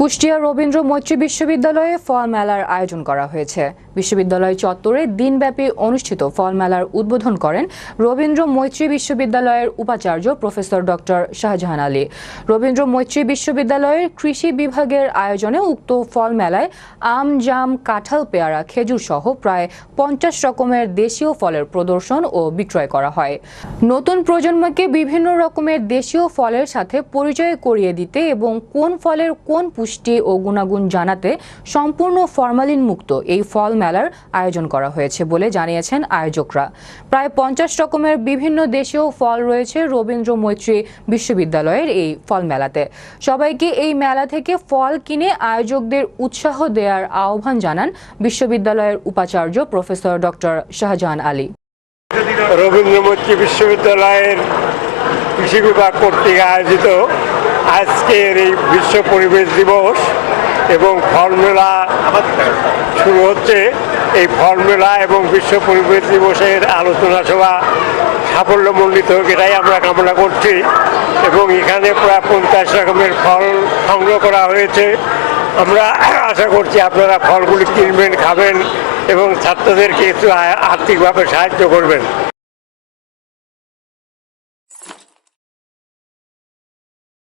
কুষ্টিয়া রবীন্দ্র মৈত্রী বিশ্ববিদ্যালয়ে ফল মেলার আয়োজন করা হয়েছে। বিশ্ববিদ্যালয় চত্বরে দিনব্যাপী অনুষ্ঠিত ফল মেলার উদ্বোধন করেন রবীন্দ্র মৈত্রী বিশ্ববিদ্যালয়ের উপাচার্য প্রফেসর ডক্টর শাহজাহান আলী। রবীন্দ্র মৈত্রী বিশ্ববিদ্যালয়ের কৃষি বিভাগের আয়োজনে উক্ত ফল মেলায় আম, জাম, কাঁঠাল, পেয়ারা, খেজুর সহ প্রায় 50 রকমের দেশীয় ফলের প্রদর্শন ও বিক্রয় করা হয়। নতুন প্রজন্মকে বিভিন্ন রকমের দেশীয় ফলের সাথে পরিচয় করিয়ে দিতে এবং কোন ফলের কোন পুষ্টি ও গুণাগুণ জানাতে সম্পূর্ণ ফরমালিন মুক্ত এই ফল মেলার আয়োজন করা হয়েছে বলে জানিয়েছেন আয়োজকরা। প্রায় 50 রকমের বিভিন্ন দেশীয় ফল রয়েছে রবীন্দ্র মৈত্রী বিশ্ববিদ্যালয়ের এই ফল মেলাতে। সবাইকে এই মেলা থেকে ফল কিনে আয়োজকদের উৎসাহ দেওয়ার আহ্বান জানান বিশ্ববিদ্যালয়ের উপাচার্য প্রফেসর ডক্টর শাহজাহান আলী। রবীন্দ্র মৈত্রী বিশ্ববিদ্যালয়ের কৃষি বিভাগ কর্তৃক আয়োজিত আজকের এই বিশ্ব পরিবেশ দিবস এবং ফল মেলা শুরু হচ্ছে। এই ফল মেলা এবং বিশ্ব পরিবেশ দিবসের আলোচনা সভা সাফল্যমণ্ডিত হোক, এটাই আমরা কামনা করছি। এবং এখানে প্রায় 50 রকমের ফল সংগ্রহ করা হয়েছে। আমরা আশা করছি আপনারা ফলগুলি কিনবেন, খাবেন এবং ছাত্রদেরকে একটু আর্থিকভাবে সাহায্য করবেন।